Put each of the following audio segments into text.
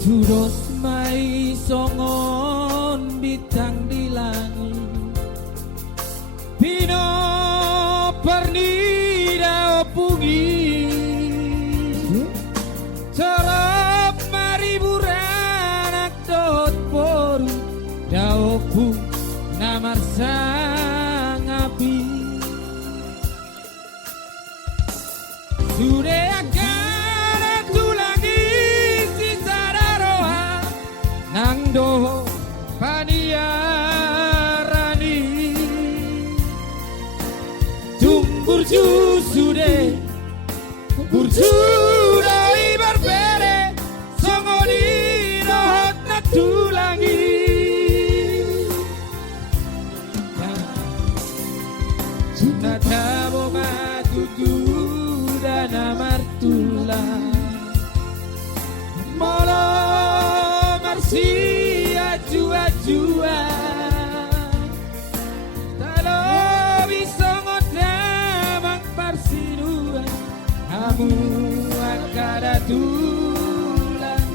Turos mai songon bintang di langit Pino pernida opungi Cerap mariburan akdot poru Daopu namar sang api Sudah akan tulangi sisa daroha Nang doho paniarani Burju sude Burju dai berbere Songoni rohot natulangi Natabo matutu dan amartula Molo marsi ajua-jua Kamu akan tulang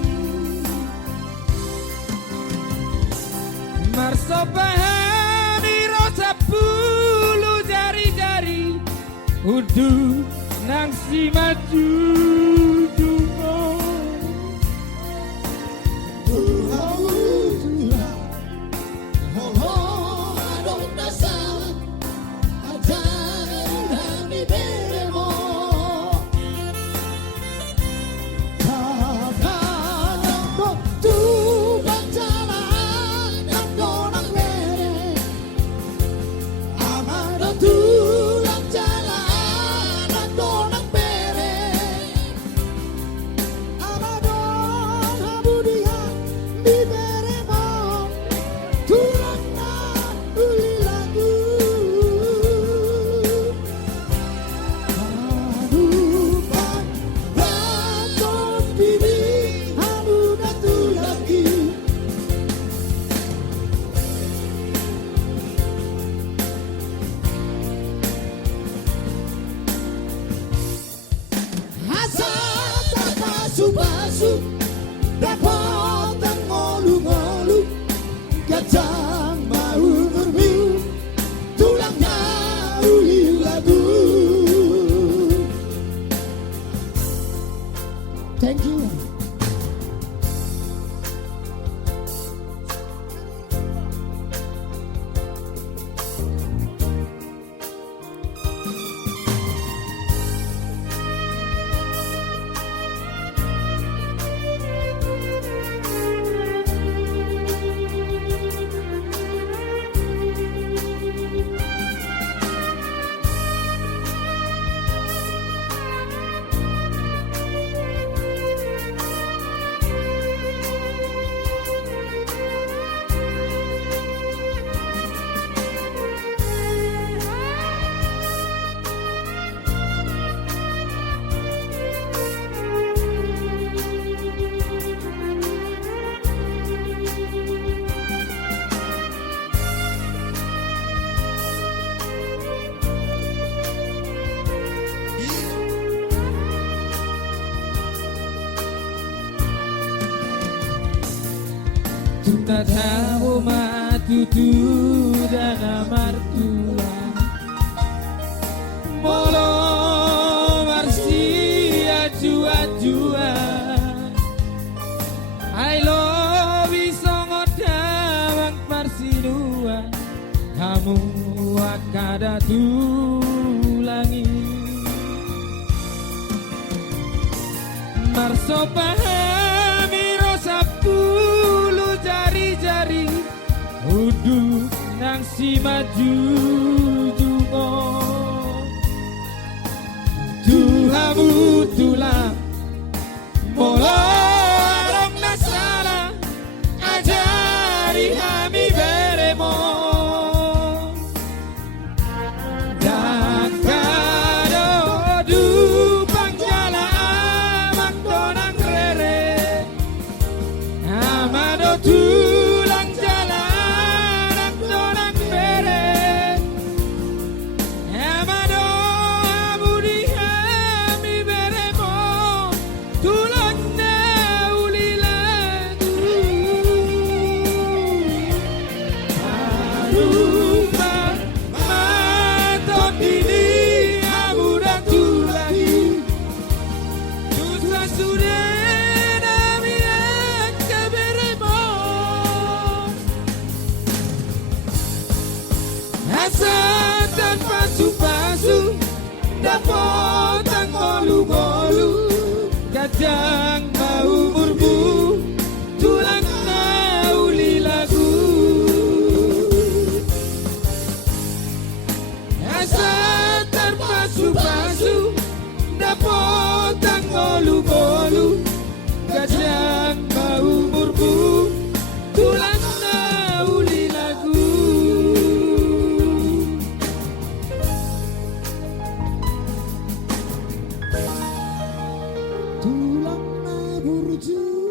Marso pahami rosa pulu jari-jari Udu nang si maju dungo Basu dapat ngolu-ngolu kacang mau ngermiu tulangnya uli lagu. Thank you. Tatamu matutu dan amartula Molo marsi ajua-jua I love you songot damang marsinua Kamu akada tulangi Marso pahami rosa pulu jari-jari Udu nang si maju jungo Tuhamu tulang Molo arong nasala Ajari hami beremo Dakado du pangjala amak donang rere Amado tulang jalan ak donang bere Amado abudi hami beremo Tulon na uli menuju